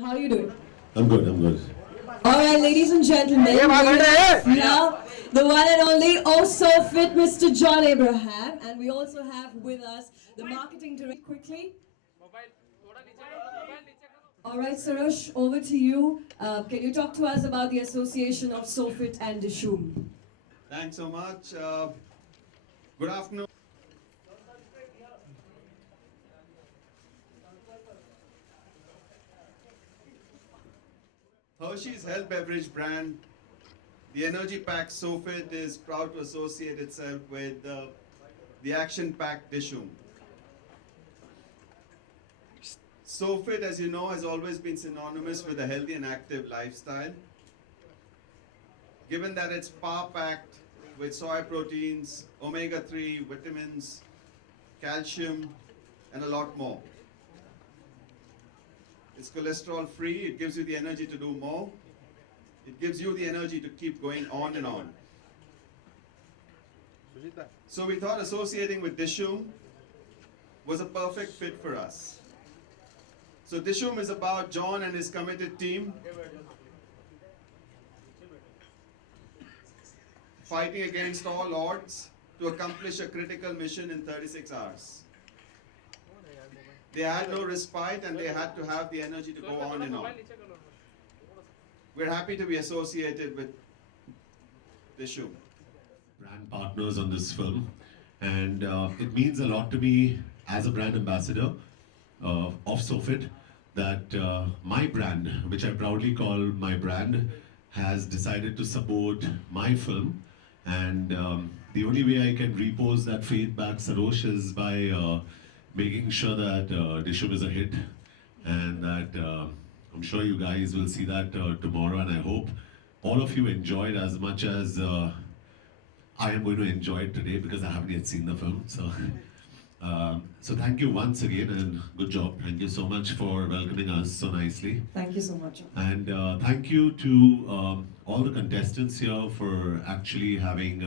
How are you doing? I'm good, I'm good. All right, ladies and gentlemen, now the one and only Sofit, Mr. John Abraham, and we also have with us the marketing director. Quickly. All right, Sarosh, over to you. Can you talk to us about the association of Sofit and Dishoom? Thanks so much. Good afternoon. Hershey's health beverage brand, the energy pack Sofit, is proud to associate itself with the action pack Dishoom. Sofit, as you know, has always been synonymous with a healthy and active lifestyle. Given that it's power-packed with soy proteins, omega-3, vitamins, calcium, and a lot more. It's cholesterol-free, it gives you the energy to do more. It gives you the energy to keep going on and on. So we thought associating with Dishoom was a perfect fit for us. So Dishoom is about John and his committed team fighting against all odds to accomplish a critical mission in 36 hours. They had no respite and they had to have the energy to go on and on. We're happy to be associated with Dishoom. Brand partners on this film, and it means a lot to me as a brand ambassador of Sofit that my brand, which I proudly call my brand, has decided to support my film. And the only way I can repose that faith back, Sarosh, is by making sure that Dishoom is a hit, and that I'm sure you guys will see that tomorrow, and I hope all of you enjoy it as much as I am going to enjoy it today, because I haven't yet seen the film. So thank you once again, and good job. Thank you so much for welcoming us so nicely. Thank you so much. And thank you to all the contestants here for actually having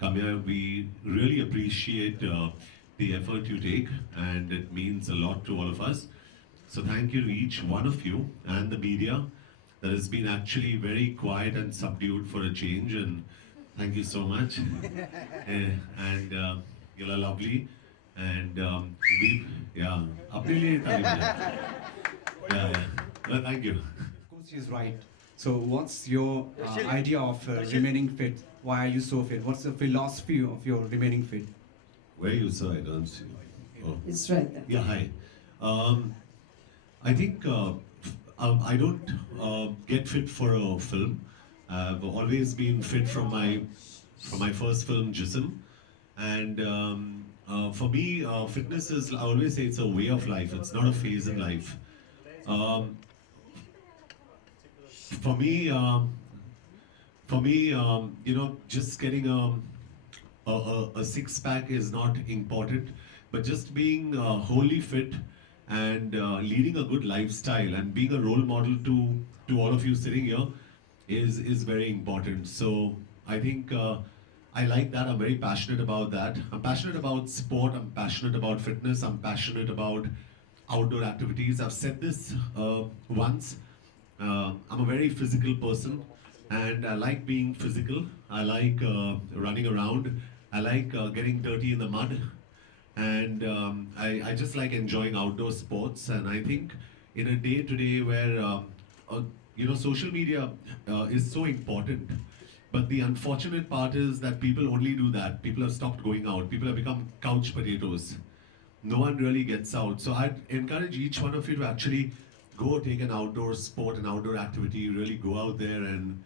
come here. We really appreciate the effort you take, and it means a lot to all of us. So thank you to each one of you and the media that has been actually very quiet and subdued for a change, and thank you so much. And you're lovely, and yeah, well, thank you. Of course, she's right. So what's your idea of remaining fit? Why are you so fit? What's the philosophy of your remaining fit? Where are you, sir? I don't see you. Oh. It's right there. Yeah, hi. I think I don't get fit for a film. I've always been fit from my first film, Jism. And for me, fitness is, I always say, it's a way of life. It's not a phase in life. For me, you know, just getting a six-pack is not important, but just being wholly fit and leading a good lifestyle and being a role model to all of you sitting here is very important. So I think I like that. I'm very passionate about that. I'm passionate about sport. I'm passionate about fitness. I'm passionate about outdoor activities. I've said this once. I'm a very physical person, and I like being physical. I like running around. I like getting dirty in the mud, and I just like enjoying outdoor sports. And I think in a day today where you know, social media is so important, but the unfortunate part is that people only do that. People have stopped going out. People have become couch potatoes. No one really gets out. So I'd encourage each one of you to actually go take an outdoor sport, an outdoor activity. Really go out there and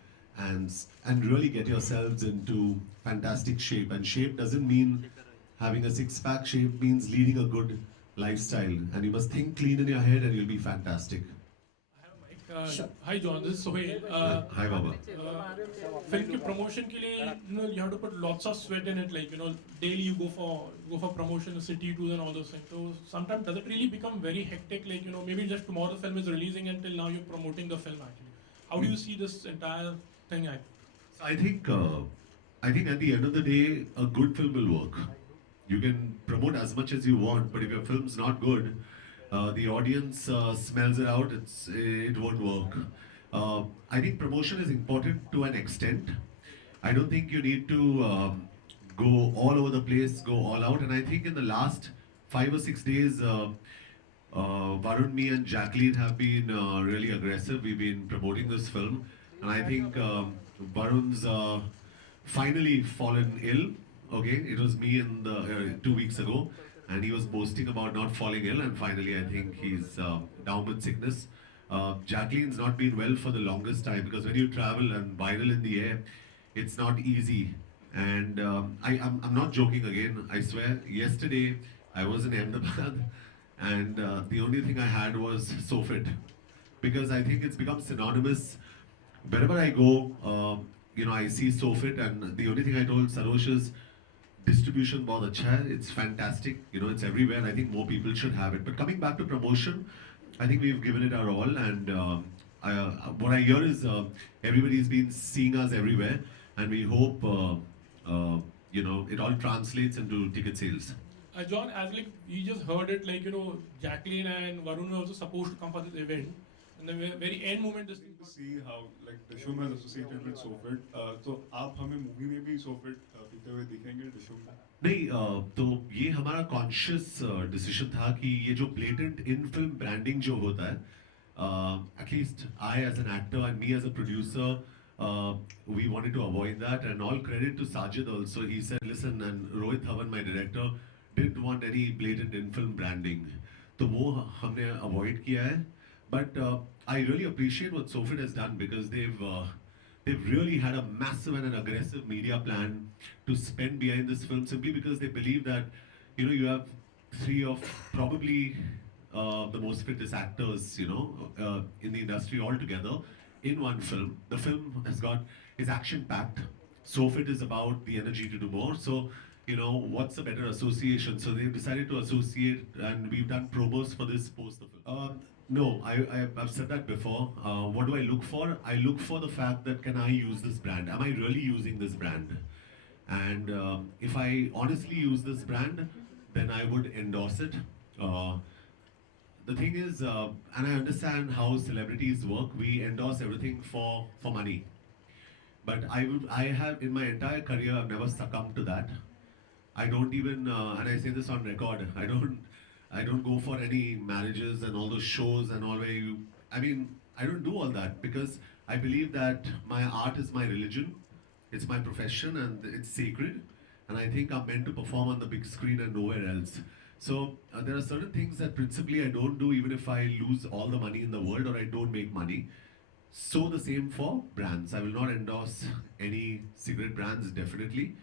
really get yourselves into fantastic shape. And shape doesn't mean having a six-pack. Shape means leading a good lifestyle. And you must think clean in your head, and you'll be fantastic. Sure. Hi John, this is Sofit. Hi Baba. Film के promotion के लिए, you know, you have to put lots of sweat in it. Like, you know, daily you go for promotion, city tours and all those things. So sometimes does it really become very hectic? Like, you know, maybe just tomorrow the film is releasing, until now you're promoting the film actually. How do you see this entire thing? I think at the end of the day, a good film will work. You can promote as much as you want, but if your film's not good, the audience smells it out, it won't work. I think promotion is important to an extent. I don't think you need to go all over the place, go all out. And I think in the last 5 or 6 days, Varun, me, and Jacqueline have been really aggressive. We've been promoting this film, and I think Varun's finally fallen ill. Okay, it was me in the 2 weeks ago, and he was boasting about not falling ill, and finally I think he's down with sickness. Jacqueline's not been well for the longest time because when you travel and viral in the air, it's not easy. And I'm not joking again. I swear. Yesterday I was in Ahmedabad, and the only thing I had was Sofit, because I think it's become synonymous. Wherever I go, I see Sofit, and the only thing I told Sarosh is distribution bahut acha hai. It's fantastic. It's everywhere. I think more people should have it. But coming back to promotion, I think we've given it our all, and what I hear is everybody's been seeing us everywhere, and we hope it all translates into ticket sales. John, as like we just heard it, like Jacqueline and Varun were also supposed to come for this event, and the very end moment, this thing. To see how like Dishoom has associated with Sofit, so आप हमें movie में भी Sofit पीते हुए दिखेंगे Dishoom में? नहीं, तो ये हमारा कॉन्शियस डिसीजन था कि ये जो ब्लेटेंट इन फिल्म ब्रांडिंग जो होता है, at least I as an actor and me as a producer, we wanted to avoid that, and all credit to Sajid also. He said, listen, and Rohit Dhawan, my director, didn't want any blatant in-film branding. तो वो हमने avoid किया है. But I really appreciate what Sofit has done, because they've really had a massive and an aggressive media plan to spend behind this film, simply because they believe that you have three of probably the most fittest actors in the industry all together in one film. The film is action packed. Sofit is about the energy to do more. So what's a better association? So they've decided to associate, and we've done promos for this post the film. No, I've said that before. What do I look for? I look for the fact that, can I use this brand? Am I really using this brand? And if I honestly use this brand, then I would endorse it. The thing is, and I understand how celebrities work, we endorse everything for money. But I have, in my entire career, I've never succumbed to that. I don't even, and I say this on record, I don't go for any marriages and all those shows and all where I don't do all that, because I believe that my art is my religion, it's my profession, and it's sacred, and I think I'm meant to perform on the big screen and nowhere else. So there are certain things that principally I don't do, even if I lose all the money in the world or I don't make money. So the same for brands. I will not endorse any cigarette brands, definitely.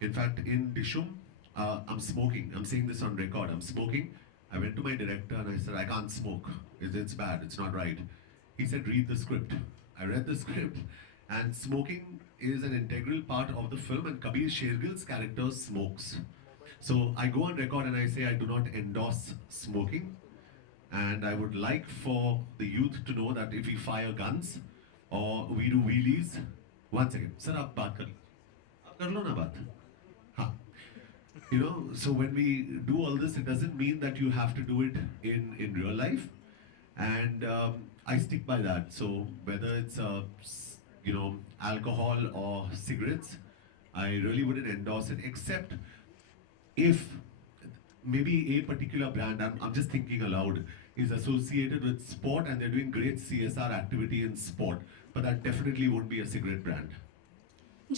In fact, in Dishoom, I'm smoking. I'm saying this on record. I'm smoking. I went to my director and I said, I can't smoke. It's bad. It's not right. He said, read the script. I read the script, and smoking is an integral part of the film, and Kabir Shergill's character smokes. So I go on record and I say I do not endorse smoking, and I would like for the youth to know that if we fire guns or we do wheelies, one second, sir, आप बात कर लो ना बात. हाँ. So when we do all this, it doesn't mean that you have to do it in real life, and I stick by that. So whether it's alcohol or cigarettes, I really wouldn't endorse it, except if maybe a particular brand, I'm just thinking aloud, is associated with sport and they're doing great CSR activity in sport, but that definitely won't be a cigarette brand.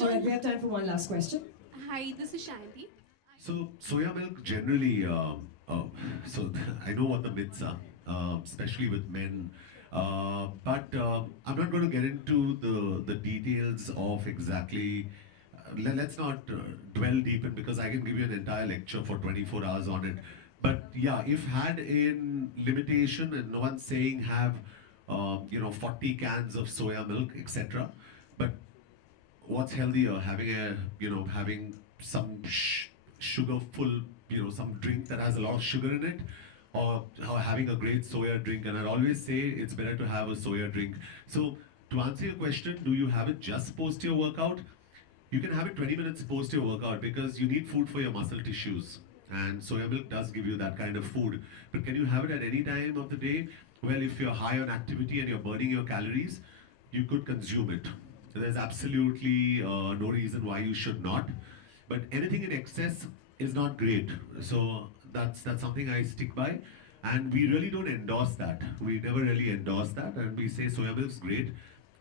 Alright, we have time for one last question. Hi, this is Shanti. So soya milk generally, so I know what the myths are, especially with men, but I'm not going to get into the details of exactly. Let's not dwell deep in, because I can give you an entire lecture for 24 hours on it. But yeah, if had in limitation, and no one's saying have 40 cans of soya milk, etc. But what's healthier, having some sugar-full, some drink that has a lot of sugar in it, or having a great soya drink? And I'd always say it's better to have a soya drink. So to answer your question, do you have it just post your workout? You can have it 20 minutes post your workout, because you need food for your muscle tissues. And soya milk does give you that kind of food. But can you have it at any time of the day? Well, if you're high on activity and you're burning your calories, you could consume it. There's absolutely no reason why you should not. But anything in excess is not great. So that's something I stick by. And we really don't endorse that. We never really endorse that. And we say soya milk is great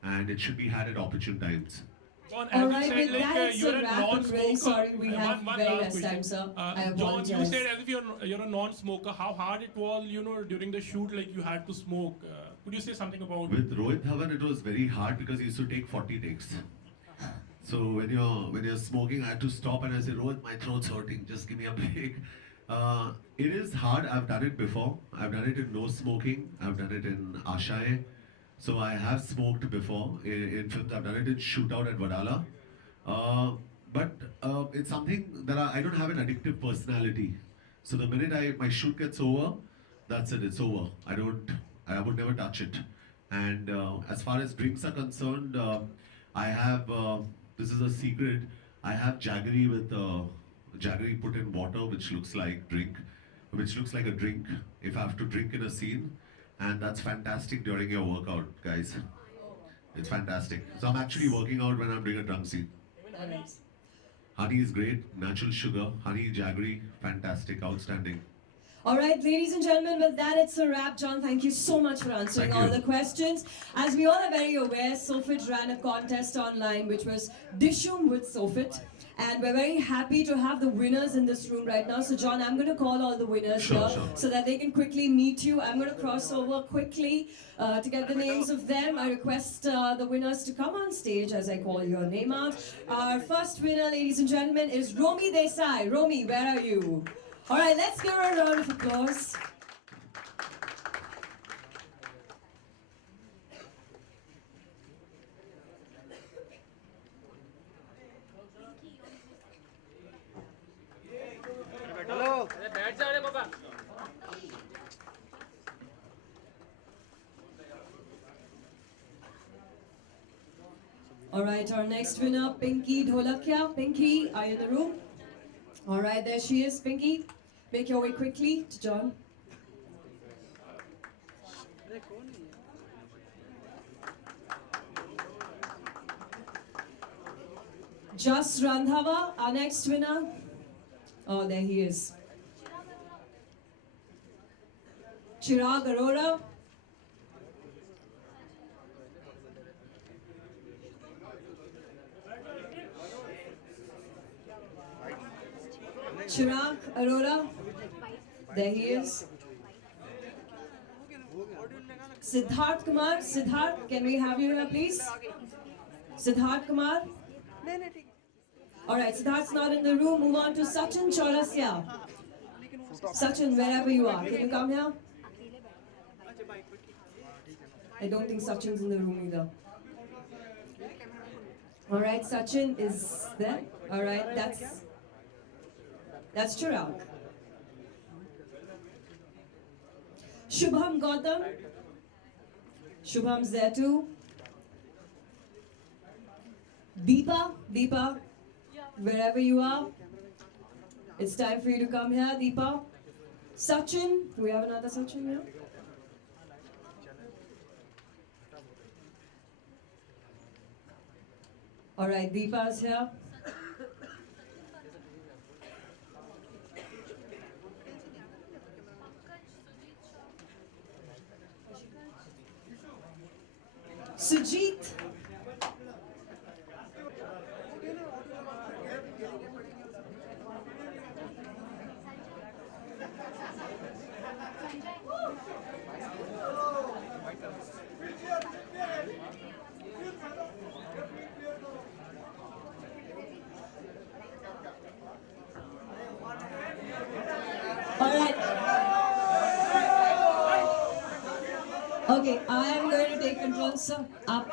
and it should be had at opportune times. John, All as right, you with said, that, it's you're a a wrap. I'm really non-smoker. sorry, we have One very last less question. time, sir. I John, apologize. you said as if you're a non-smoker. How hard it was, during the shoot, like you had to smoke. Could you say something about With Rohit Dhawan, it was very hard because he used to take 40 takes. So when you're smoking, I had to stop and I say, Rohit, my throat's hurting. Just give me a break. It is hard. I've done it before. I've done it in no smoking. I've done it in Ashaye. So I have smoked before in films. I've done it in Shootout at Vadala. But it's something that I don't have an addictive personality. So the minute my shoot gets over, that's it. It's over. I would never touch it. And as far as drinks are concerned, I have. This is a secret. I have jaggery with jaggery put in water, which looks like a drink. If I have to drink in a scene, and that's fantastic during your workout, guys. It's fantastic. So I'm actually working out when I'm doing a drum scene. Honey is great, natural sugar, honey, jaggery, fantastic, outstanding. All right, ladies and gentlemen, with that, it's a wrap. John, thank you so much for answering Thank all you. the questions. As we all are very aware, Sofit ran a contest online, which was Dishoom with Sofit. And we're very happy to have the winners in this room right now. So, John, I'm going to call all the winners Sure, here sure. so that they can quickly meet you. I'm going to cross over quickly to get the names of them. I request the winners to come on stage as I call your name out. Our first winner, ladies and gentlemen, is Romi Desai. Romi, where are you? All right, let's give her a round of applause. All right, our next winner, Pinky Dholakia. Pinky, are you in the room? All right, there she is, Pinky. Make your way quickly to John. Jas Randhava, our next winner. Oh, there he is. Chirag Arora. Chirag Arora. There he is. Siddharth Kumar. Siddharth, can we have you here, please? Siddharth Kumar. All right, Siddharth's not in the room. Move on to Sachin Chaurasya. Sachin, wherever you are, can you come here? I don't think Sachin's in the room either. All right, Sachin is there. All right, that's Chirag. Shubham Gautam. Shubham's there too. Deepa, wherever you are, it's time for you to come here, Deepa. Sachin, do we have another Sachin here? All right, Deepa's here. Sujit. All right. Okay, I am going to take control, sir. Up.